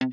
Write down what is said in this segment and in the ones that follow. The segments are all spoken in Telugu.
మేడం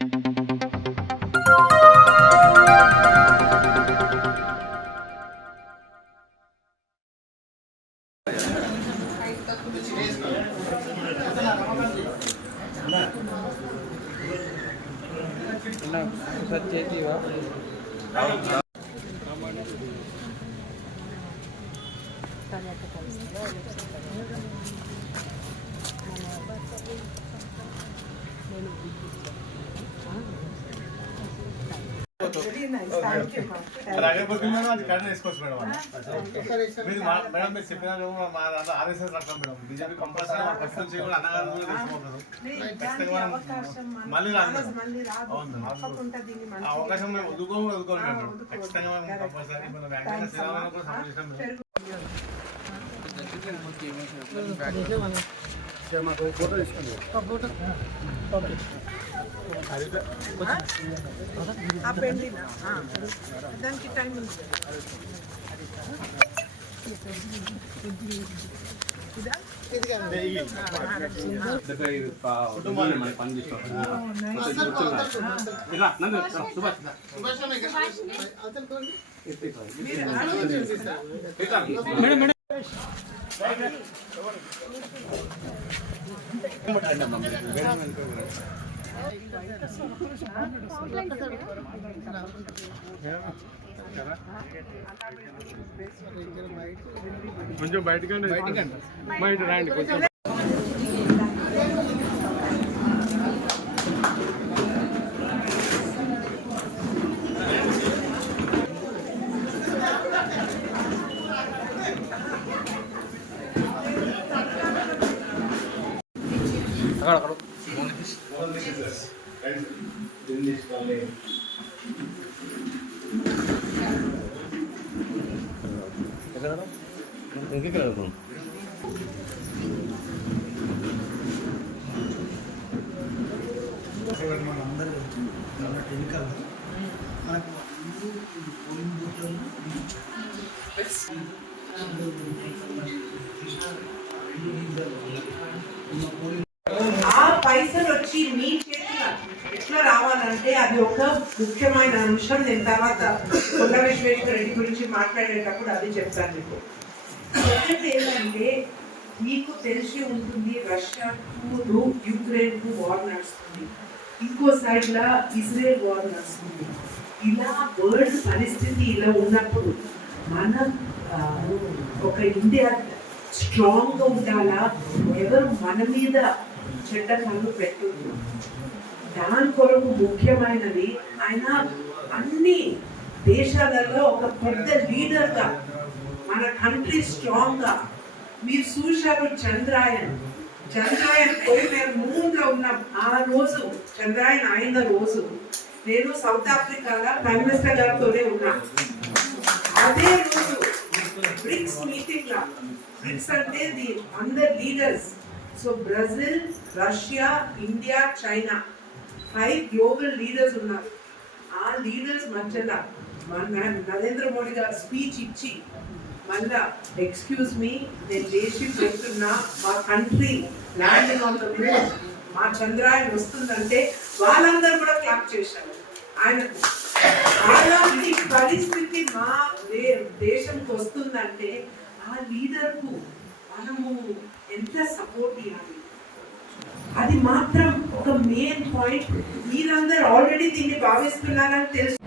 మీరు చెప్పిన మా ఆర్ఎస్ఎస్ రకం మేడం బీజేపీ కంపల్సరీ మళ్ళీ అవకాశం మేము వదులుకోవాలి మేడం ఖచ్చితంగా కంపల్సరీ మన బ్యాంక్ ఫోటో తీసుకోండి దానికి టైం కొంచెం బయటకండి బయట రండి కొంచెం మనందరూ ఎన్నికల్లో మనకు పోలింగ్ బూత్లలో ఆ పైసలు వచ్చి మీ చేతిలో ఎట్లా రావాలంటే అది ఒక ముఖ్యమైన అంశం. నేను తర్వాత కొండ విశ్వేశ్వర రెడ్డి గురించి మాట్లాడేటప్పుడు అది చెప్తాను మీకు. ఒకటి ఏంటంటే మీకు తెలిసి ఉంటుంది, రష్యాకు యుక్రెయిన్కు వార్ నడుస్తుంది, ఇంకో సైడ్ లా ఇజ్రాయెల్ వార్ నడుస్తుంది. ఇలా వరల్డ్ పరిస్థితి ఇలా ఉన్నప్పుడు మనం ఒక ఇండియా స్ట్రాంగ్ గా ఉండాలా, ఎవరు మన మీద చెడ్డ కళ్ళు పెట్టదు. దాని కొరకు ముఖ్యమైనది ఆయన అన్ని దేశాలలో ఒక పెద్ద లీడర్ గా మన కంట్రీ స్ట్రాంగ్ గా. మీరు చూశారు చంద్రయాన్ పోయి మేము మూన్లో ఉన్నాం. ఆ రోజు చంద్రయాన్ అయిన రోజు నేను సౌత్ ఆఫ్రికాలో ప్రైమ్ మినిస్టర్ గారితోనే ఉన్నా. అదే రోజు బ్రిక్స్ మీటింగ్ లా, బ్రిక్స్ అంటే ది అందర్ leaders, so Brazil, Russia, India, China 5 global leaders ఉన్నారు. ఆ లీడర్స్ మధ్యలో నరేంద్ర మోడీ గారు స్పీచ్ ఇచ్చి మళ్ళా ఎక్స్క్యూజ్ మీ, నేను దేశం చెప్తున్నా, మా country landing on the moon, మా చంద్రయాన్ వస్తుందంటే వాళ్ళందరూ కూడా క్లాప్ చేశారు ఆయనకు. అలాంటి పరిస్థితి మా దేశంకి వస్తుందంటే ఆ లీడర్కు మనము ఎంత సపోర్ట్ ఇవ్వాలి. అది మాత్రం ఒక మెయిన్ పాయింట్. మీరందరూ ఆల్రెడీ దీన్ని భావిస్తున్నారని తెలుసు.